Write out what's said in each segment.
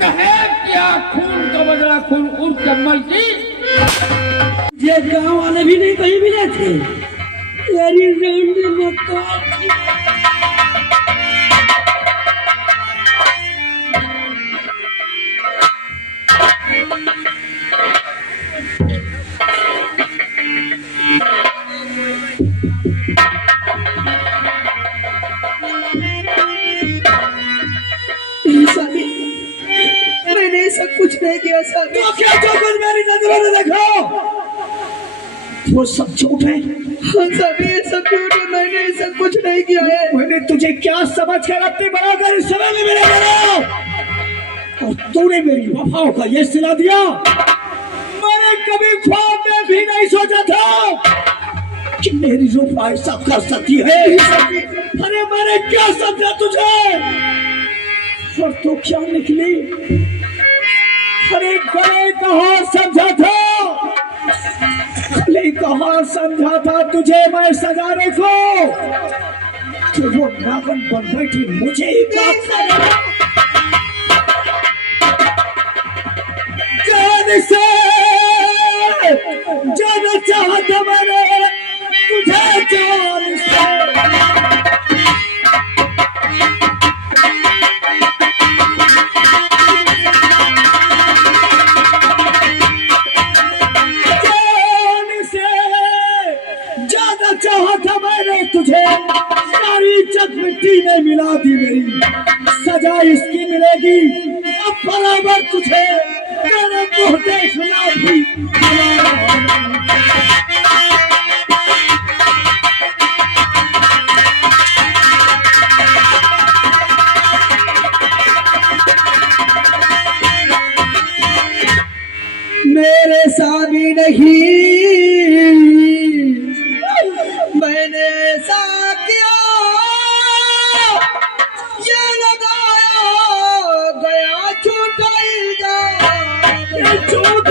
कहे क्या खून का बदला खून उर्फ कम्मल की। ये गांव वाले भी नहीं कहीं मिले थे। मैंने ऐसा कुछ नहीं किया सर। तो क्या जो कुछ मेरी नजरों ने देखा वो सब झूठ है? हाँ सर, ये सब झूठ है। मैंने ऐसा कुछ नहीं किया है। मैंने तुझे क्या समझ कर अपनी बनाकर इस समय में मेरे बनाया और तूने मेरी वफाओं का ये सिला दिया। मैंने कभी ख्वाब में भी नहीं सोचा था कि मेरी रूप ऐसा कर सकती है। अरे मैंने क्या समझा तुझे और तू क्या निकली? अरे गले का हार समझा था, गले का हार समझा था तुझे मैं सजाने को, तो वो नागन बन बैठी मुझे ही काट करेगा। जान से जाना चाहता मैंने तुझे, जान से तुझे। सारी इज्जत मिट्टी में मिला दी मेरी, सजा इसकी मिलेगी अब बराबर तुझे। मेरे मुंह देखना भी मेरे सामी नहीं। मैंने ऐसा किया ये लगाया गया झूठा इल्जाम। झूठ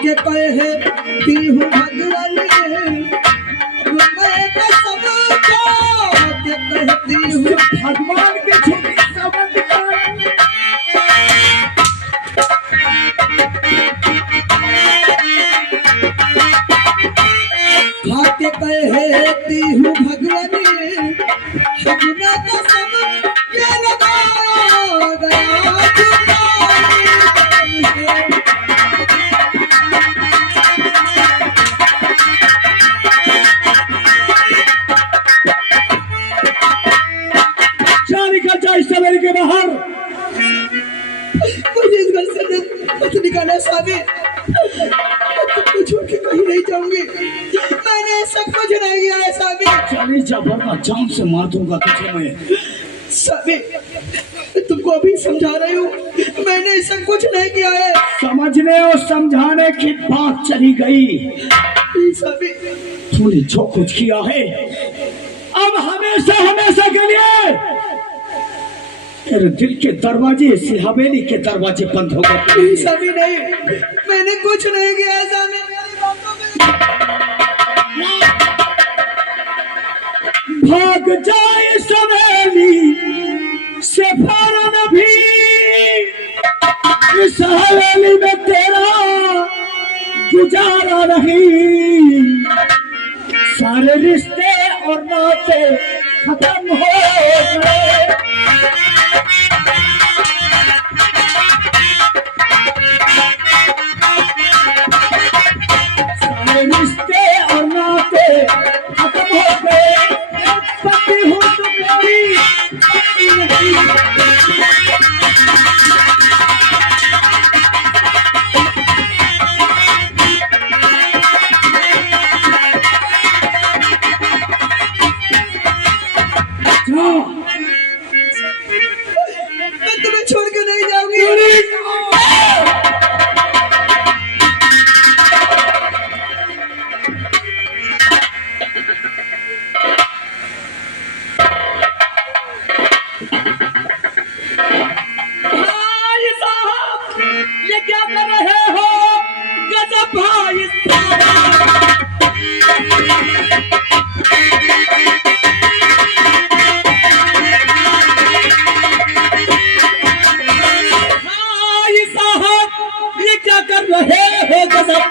के कहती हूँ भगवान, मैं कसम खा के कहती हूँ भगवान के झूठी समझ खा के कहती हूँ भगवान, हमने कसम ये लगाया गया के बाहर। मुझे इस घर से मत निकाला स्वामी, तुमको छोड़ के कहीं नहीं जाऊंगी। मैंने सब कुछ नहीं किया है स्वामी। चली जबरना जान से मार दूंगा तुझे मैं। स्वामी तुमको अभी समझा रही हूँ, मैंने सब कुछ नहीं किया है। समझने और समझाने की बात चली गई। स्वामी तूने जो कुछ किया है अब हमेशा हमेशा के लिए तेरे दिल के दरवाजे से हवेली के दरवाजे बंद हो गए। स्वामी नहीं, मैंने कुछ नहीं किया स्वामी। भाग जाए सवेली से फौरन भी, इस हवेली में तेरा गुजारा नहीं। सारे रिश्ते और नाते खत्म हो गए। रिश्ते और नाते खत्म हो गए। पति हूँ तो मेरी मैं तुम्हें छोड़ के नहीं जाऊंगी। भाई साहब ये क्या कर रहे हो? गजब भाई साहब ये क्या कर रहे हो? गजब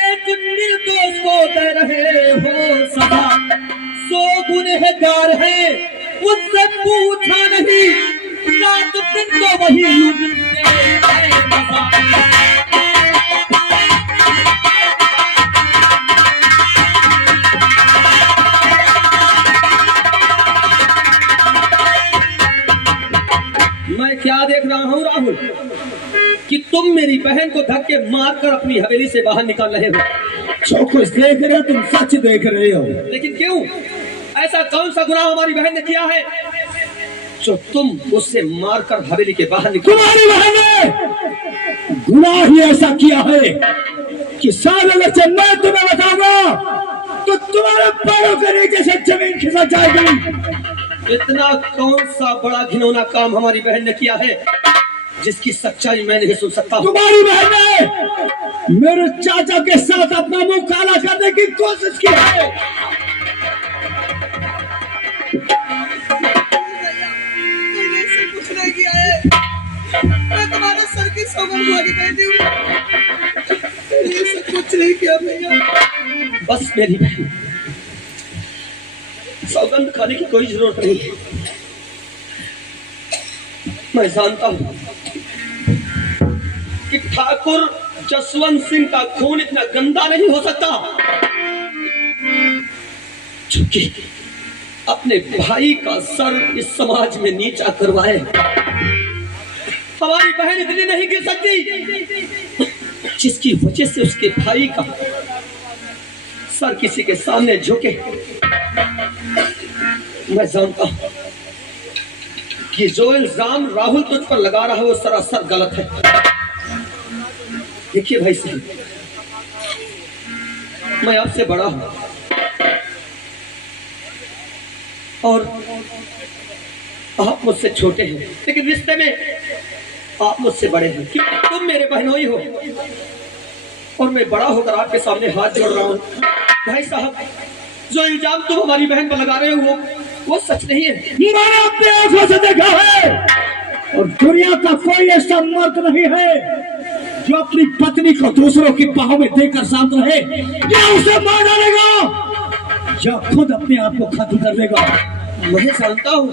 एक निर्दोष को दे रहे हो सजा। 100 गुनहगार है उससे पूछा नहीं, रात दिन तो वही लूटते हैं मजा। मैं क्या देख रहा हूँ राहुल कि तुम मेरी बहन को धक्के मारकर अपनी हवेली से बाहर निकाल रहे हो। जो कुछ देख रहे हो तुम सच देख रहे हो। लेकिन क्यों? ऐसा कौन सा गुनाह हमारी बहन ने किया है जो तुम उससे मारकर हवेली के बाहर निकाल? तुम्हारी बहन ने गुनाह ही ऐसा किया है कि सारे लक्ष्य मैं तुम्हें बताऊंगा तो तुम्हारे पैरों के नीचे से जमीन खिसक जाएगी। इतना कौन सा बड़ा घिनौना काम हमारी बहन ने किया है जिसकी सच्चाई मैं नहीं सुन सकता? तुम्हारी बहन ने मेरे चाचा के साथ अपना मुंह काला करने की कोशिश की है। मैंने ऐसे कुछ नहीं किया है। मैं तुम्हारे सर की सौगंध वाली कहती हूँ, मैंने ऐसा कुछ नहीं किया भैया। बस मेरी बहन, सौगंध खाने की कोई जरूरत नहीं। मैं जानता हूं कि ठाकुर जसवंत सिंह का खून इतना गंदा नहीं हो सकता क्योंकि अपने भाई का सर इस समाज में नीचा करवाए। हमारी बहन इतनी नहीं गिर सकती जिसकी वजह से उसके भाई का सर किसी के सामने झुके। मैं जानता हूं कि जो इल्जाम राहुल तुझ पर लगा रहा है वो सरासर गलत है। देखिए भाई साहब, मैं आपसे बड़ा हूं और आप मुझसे छोटे हैं, लेकिन रिश्ते में आप मुझसे बड़े हैं क्योंकि तुम मेरे बहनोई हो और मैं बड़ा होकर आपके सामने हाथ जोड़ रहा हूं। भाई साहब, जो इल्जाम तुम हमारी बहन पर लगा रहे हो वो सच नहीं है। मैंने अपने आंखों से देखा है और दुनिया का कोई ऐसा मर्द नहीं है जो अपनी पत्नी को दूसरों की बाहों में देकर शांत रहे या उसे मार डालेगा या खुद अपने आप को खत्म कर देगा। मैं जानता हूं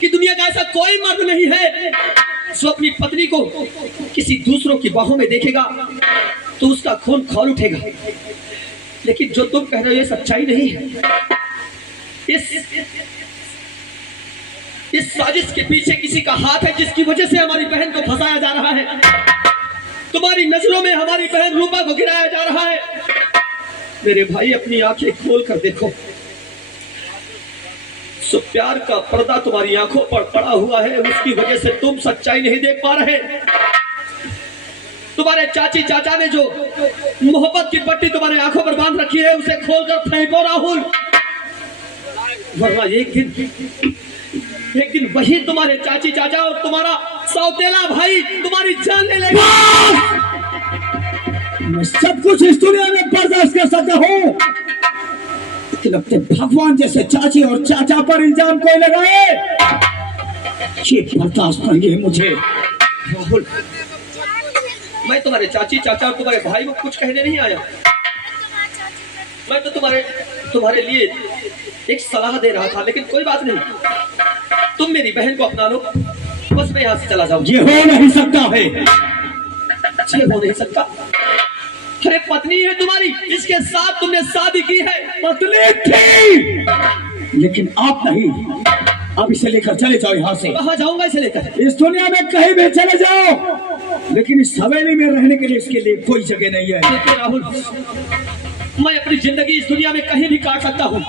कि दुनिया का ऐसा कोई मर्द नहीं है जो अपनी पत्नी को किसी दूसरों की बाहों में देखेगा तो उसका खून खौल उठेगा, लेकिन जो तुम कह रहे हो ये सच्चाई नहीं है। इस साजिश के पीछे किसी का हाथ है जिसकी वजह से हमारी बहन को फंसाया जा रहा है। तुम्हारी नजरों में हमारी बहन रूपा को गिराया जा रहा है। मेरे भाई, अपनी आंखें खोल कर देखो। सो प्यार का पर्दा तुम्हारी आंखों पर पड़ा हुआ है, उसकी वजह से तुम सच्चाई नहीं देख पा रहे। तुम्हारे चाची चाचा ने जो मोहब्बत की पट्टी तुम्हारे आंखों पर बांध रखी है उसे खोलकर फेंको राहुल, वरना एक दिन वही तुम्हारे चाची चाचा और तुम्हारा सौतेला भाई तुम्हारी जान ले लेगा। मैं सब कुछ इस दुनिया में बर्दाश्त कर सकता हूँ, लेकिन अपने भगवान जैसे चाची और चाचा पर इल्जाम कोई लगाए ये बर्दाश्त नहीं है मुझे। राहुल, मैं तुम्हारे चाची चाचा और तुम्हारे भाई को कुछ कहने नहीं आया। मैं तो तुम्हारे लिए एक सलाह दे रहा था, लेकिन कोई बात नहीं, तुम मेरी बहन को अपना लो, बस मैं यहाँ से चला जाऊँ। ये हो नहीं सकता है। ये हो नहीं सकता। अरे पत्नी है तुम्हारी, इसके साथ तुमने शादी की है। पत्नी थी लेकिन आप नहीं। अब इसे लेकर चले जाओ यहाँ से। कहाँ जाऊंगा इसे लेकर? इस दुनिया में कहीं भी चले जाओ, लेकिन इस हवेली में रहने के लिए इसके लिए कोई जगह नहीं है। देखिए राहुल, मैं अपनी जिंदगी इस दुनिया में कहीं भी काट सकता हूँ,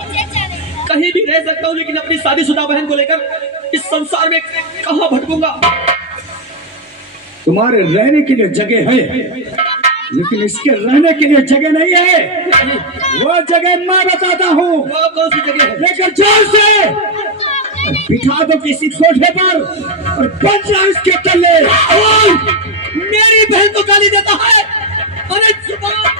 कहीं भी रह सकता हूँ, लेकिन अपनी शादीशुदा बहन को लेकर इस संसार में कहाँ भटकूंगा। तुम्हारे रहने के लिए जगह है, लेकिन इसके रहने के लिए जगह नहीं है। वो जगह मैं बताता हूँ। वो कौन सी जगह है? लेकर जाओ से बिठा दो किसी कोठे पर और बच जाओ इसके तले। मेरी बहन को गाली देता है। अरे जुबान!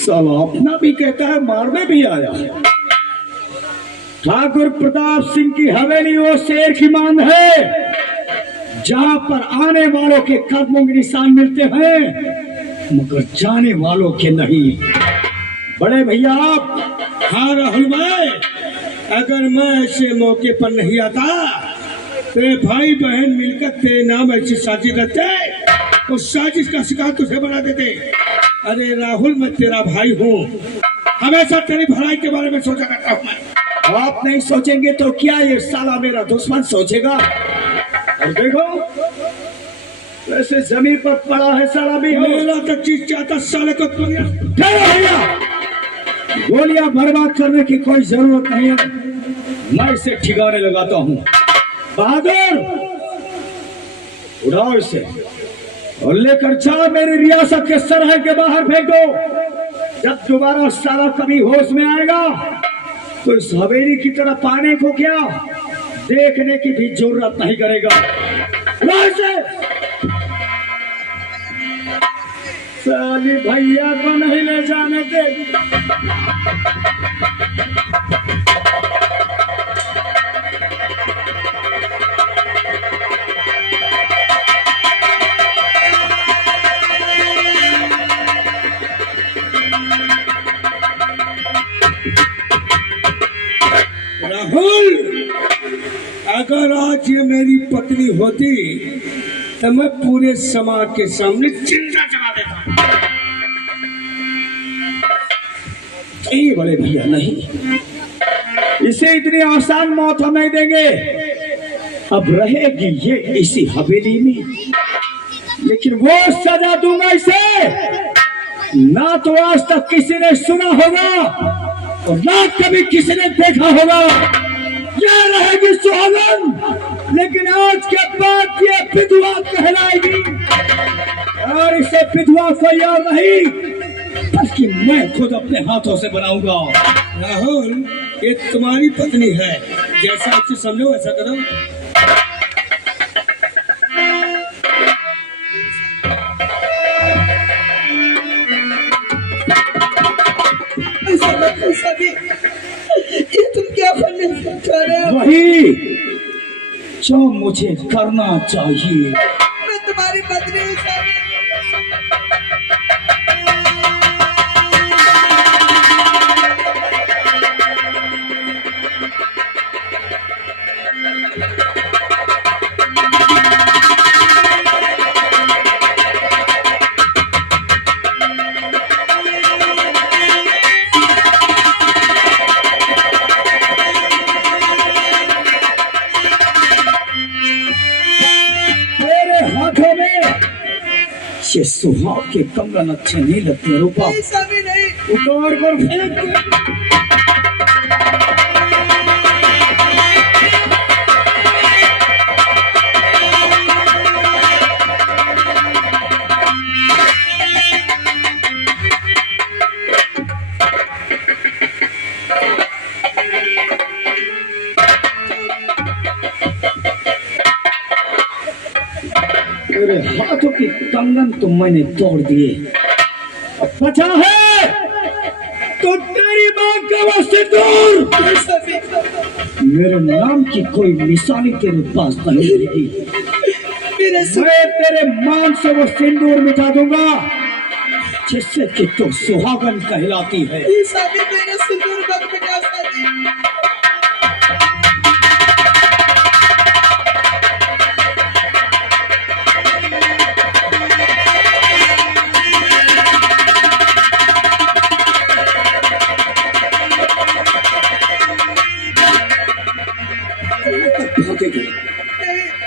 साला अपना भी कहता है, मारने भी आया। ठाकुर प्रताप सिंह की हवेली वो शेर की मान है जहां पर आने वालों के कदमों के निशान मिलते हैं, मगर जाने वालों के नहीं। बड़े भैया आप। हाँ राहुल भाई, अगर मैं ऐसे मौके पर नहीं आता तो भाई बहन मिलकर तेरे नाम ऐसी साजिश रचते, उस साजिश का शिकार तुझे बना देते। अरे राहुल, मैं तेरा भाई हूँ, हमेशा तेरी भलाई के बारे में सोचा करता हूँ मैं। आप नहीं सोचेंगे तो क्या ये साला मेरा दुश्मन सोचेगा? और देखो वैसे जमीन पर पड़ा है साला भी हो। मेरा तो चीज चाहता साले को दुनिया। भैया गोलियां बर्बाद करने की कोई जरूरत नहीं है, मैं इसे ठिकाने लगाता हूँ। बहादुर उड़ाओ इसे और लेकर जाओ मेरी रियासत के सरहद के बाहर फेंक दो। जब दोबारा साला कभी होश में आएगा तो इस हवेली की तरफ आने को क्या देखने की भी जरूरत नहीं करेगा। साली भैया को नहीं ले जाने देगी। राहुल, अगर आज ये मेरी पत्नी होती तो मैं पूरे समाज के सामने चिंता चला देता। नहीं बड़े भैया नहीं, इसे इतनी आसान मौत हम नहीं देंगे। अब रहेगी ये इसी हवेली में, लेकिन वो सजा दूंगा इसे ना तो आज तक किसी ने सुना होगा और ना कभी किसी ने देखा होगा। ये रहेगी सुहागन, लेकिन आज के बाद ये विधवा कहलाएगी। और इसे विधवा कोई और नहीं बल्कि मैं खुद अपने हाथों से बनाऊंगा। राहुल, ये तुम्हारी पत्नी है, जैसा आपसे समझो वैसा करो। ये तुम क्या करने जा रहे हो? वही जो मुझे करना चाहिए। मैं तुम्हारी पत्नी हूँ साबी। ये सुहाग के कंगन अच्छे नहीं लगते रूपा। नहीं साबी नहीं। उतार कर फेंक दे। तेरे हाथों की कंगन तो मैंने तोड़ दिए, अब बचा है तो तेरी मां का वो सिंदूर। मेरे नाम की कोई निशानी तेरे पास नहीं रहेगी। मैं तेरे मांग से वो सिंदूर मिटा दूंगा जिससे कि तू सुहागन कहलाती है। साबी मेरा सिंदूर मत मिटा साबी।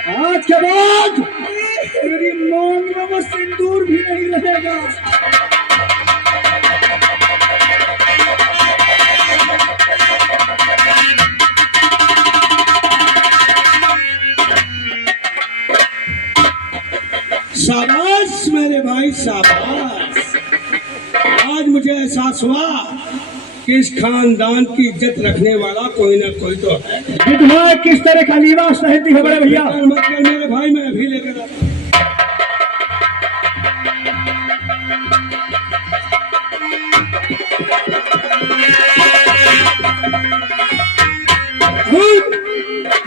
आज के बाद तेरी मांग में वो सिंदूर भी नहीं रहेगा। शाबाश मेरे भाई शाबाश। आज मुझे एहसास हुआ कि इस खानदान की इज्जत रखने वाला कोई ना कोई तो है। विधवा किस तरह का लिबास पहनती है बड़े भैया? मत कर मेरे भाई, मैं अभी लेकर आता हूँ।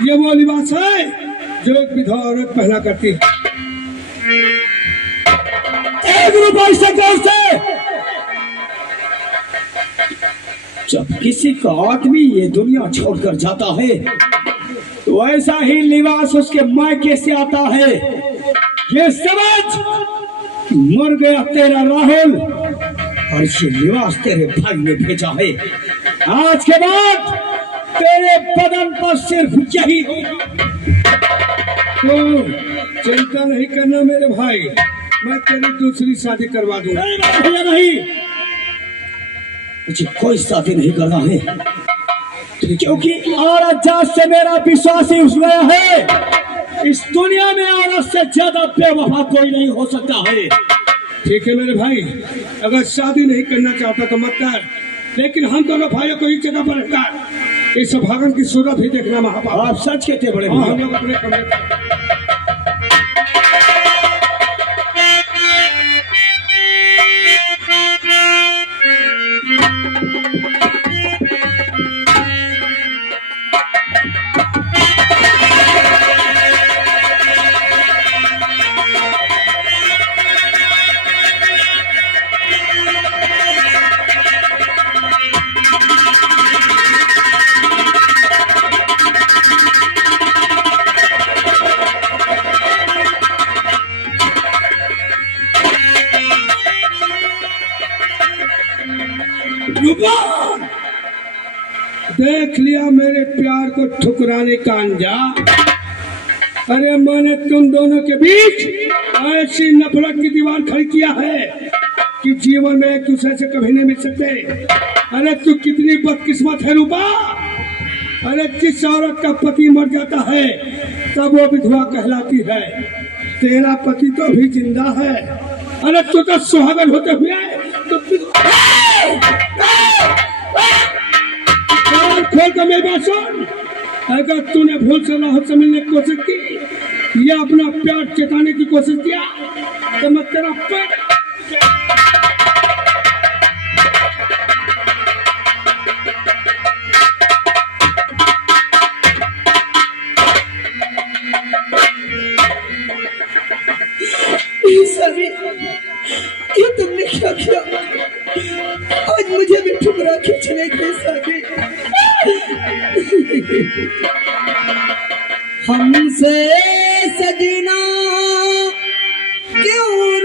ये वो लिबास है जो एक विधवा औरत पहना करती है। 1 रुपए से जोर से। जब किसी का आदमी ये दुनिया छोड़कर जाता है तो ऐसा ही लिबास उसके मायके से आता है। ये समझ, मर गया तेरा राहुल और ये लिबास तेरे भाई ने भेजा है। आज के बाद तेरे बदन पर सिर्फ यही तो चिंता नहीं करना मेरे भाई, मैं तेरी दूसरी शादी करवा दूंगा। नहीं भैया नहीं, मुझे कोई शादी नहीं करना है क्योंकि औरत जात से मेरा विश्वास ही उठ गया है। इस दुनिया में औरत से ज्यादा बेवफा कोई नहीं हो सकता है। ठीक है मेरे भाई, अगर शादी नहीं करना चाहता तो मत कर, लेकिन हम दोनों भाइयों को एक जगह पर रहकर इस भागन की सूरत ही देखना महापाप। आप सच कहते बड़े हाँ, भैया। हम लोग अपने कमरे पर देख लिया मेरे प्यार को ठुकराने का अंजाम। अरे मैंने तुम दोनों के बीच ऐसी नफरत की दीवार खड़ी किया है कि जीवन में एक दूसरे से कभी नहीं मिल सकते। अरे तू कितनी बदकिस्मत है रूपा। अरे जिस औरत का पति मर जाता है तब वो विधवा कहलाती है। तेरा पति तो अभी जिंदा है। अरे तू तो सुहागन होते हुए तो खोल कर मेरी बात सुन। अगर तूने भूल से राहुल से मिलने की कोशिश की या अपना प्यार जताने की कोशिश किया तो मैं तेरा पैर सभी, ये तुमने क्या किया? आज मुझे भी ठुकरा के चले गए सभी। हमसे सजना क्यों